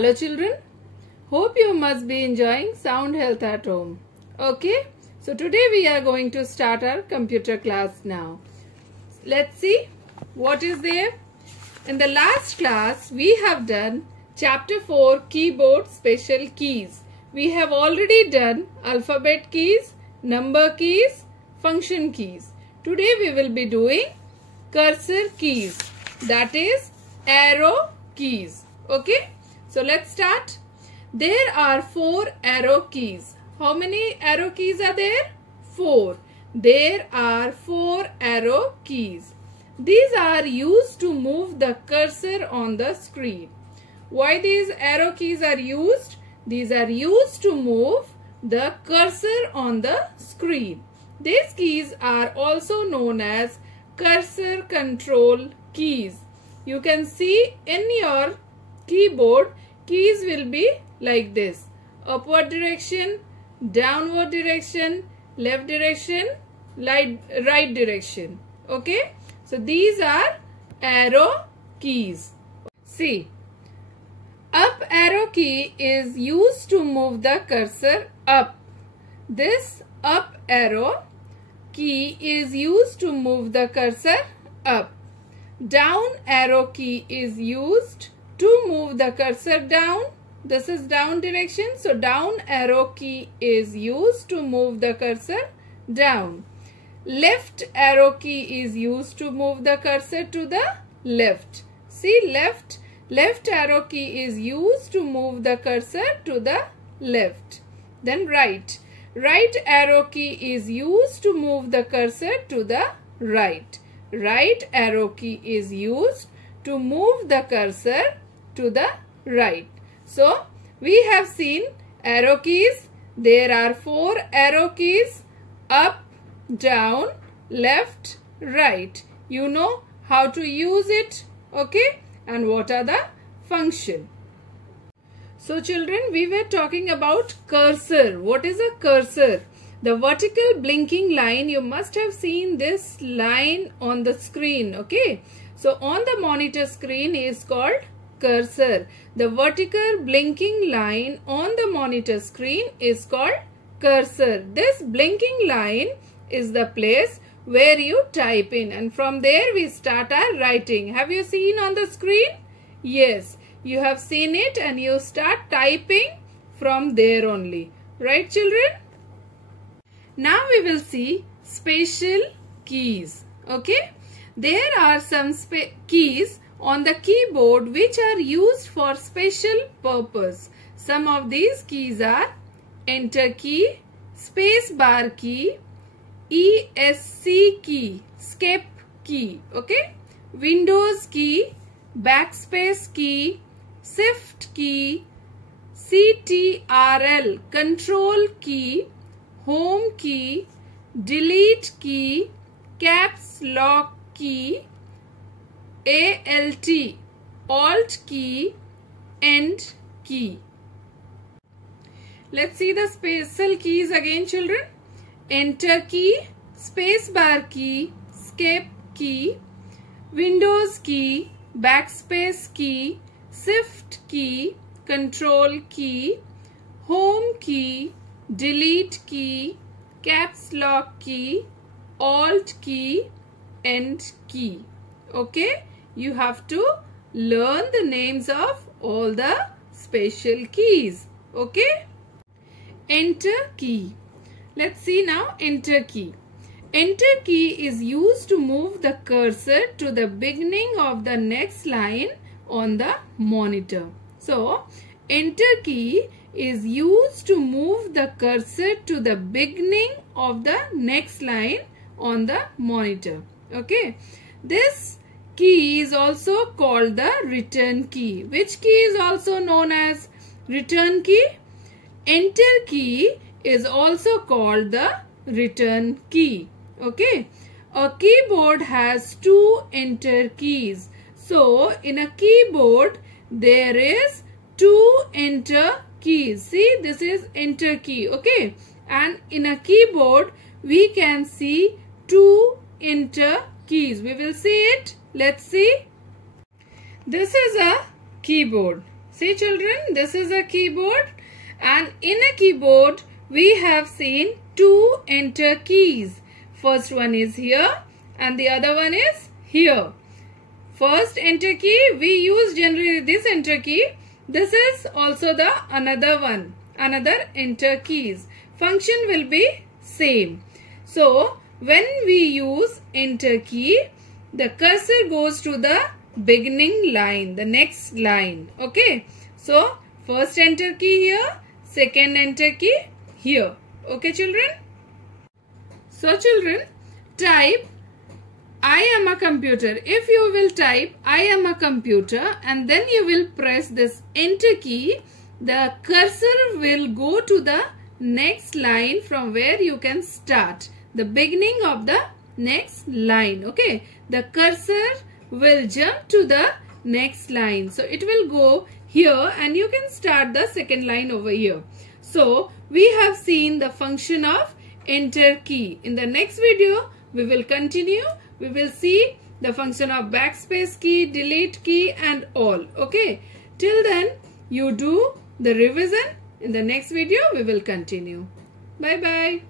Hello children, hope you must be enjoying Sound Health at Home. Okay, so today we are going to start our computer class now. Let's see what is there. In the last class we have done chapter 4 keyboard special keys. We have already done alphabet keys, number keys, function keys. Today we will be doing cursor keys, that is arrow keys. Okay, so let's start. There are 4 arrow keys. How many arrow keys are there? 4. There are 4 arrow keys. These are used to move the cursor on the screen. Why these arrow keys are used? These are used to move the cursor on the screen. These keys are also known as cursor control keys. You can see in your keyboard, keys will be like this: upward direction, downward direction, left direction, right direction. Okay, so these are arrow keys. See, up arrow key is used to move the cursor up. This up arrow key is used to move the cursor up. Down arrow key is used to move the cursor down. This is down direction, so down arrow key is used to move the cursor down. Left arrow key is used to move the cursor to the left. See, left arrow key is used to move the cursor to the left. Then right arrow key is used to move the cursor to the right. Right arrow key is used to move the cursor to the right. So we have seen arrow keys. There are 4 arrow keys: up, down, left, right. You know how to use it, okay? And what are the function? So children, we were talking about cursor. What is a cursor? The vertical blinking line, you must have seen this line on the screen, okay? So on the monitor screen is called cursor. The vertical blinking line on the monitor screen is called cursor. This blinking line is the place where you type in, and from there we start our writing. Have you seen on the screen? Yes, you have seen it, and you start typing from there only. Right children? Now we will see special keys. Okay, there are some keys on the keyboard which are used for special purpose. Some of these keys are enter key, space bar key, ESC key, escape key, okay, Windows key, backspace key, shift key, CTRL control key, home key, delete key, caps lock key, alt key, end key. Let's see the special keys again children. Enter key, space bar key, escape key, Windows key, backspace key, shift key, control key, home key, delete key, caps lock key, alt key, end key. Okay, you have to learn the names of all the special keys. Okay, enter key. Let's see now enter key. Enter key is used to move the cursor to the beginning of the next line on the monitor. So, enter key is used to move the cursor to the beginning of the next line on the monitor. Okay, this key is also called the return key. Which key is also known as return key? Enter key is also called the return key. Okay, a keyboard has 2 enter keys. So in a keyboard there is 2 enter keys. See, this is enter key. Okay, and in a keyboard we can see 2 enter keys. We will see it. Let's see. This is a keyboard. See children, this is a keyboard, and in a keyboard we have seen two enter keys. First one is here and the other one is here. First enter key, we use generally this enter key. This is also the another one, another enter keys. Function will be same. So when we use enter key, the cursor goes to the beginning line, the next line. Okay. So first enter key here, second enter key here. Okay children. So children, type I am a computer. If you will type I am a computer and then you will press this enter key, the cursor will go to the next line from where you can start. The beginning of the next line. Okay. The cursor will jump to the next line. So it will go here and you can start the second line over here. So we have seen the function of enter key. In the next video, we will continue. We will see the function of backspace key, delete key and all. Okay. Till then, you do the revision. In the next video, we will continue. Bye-bye.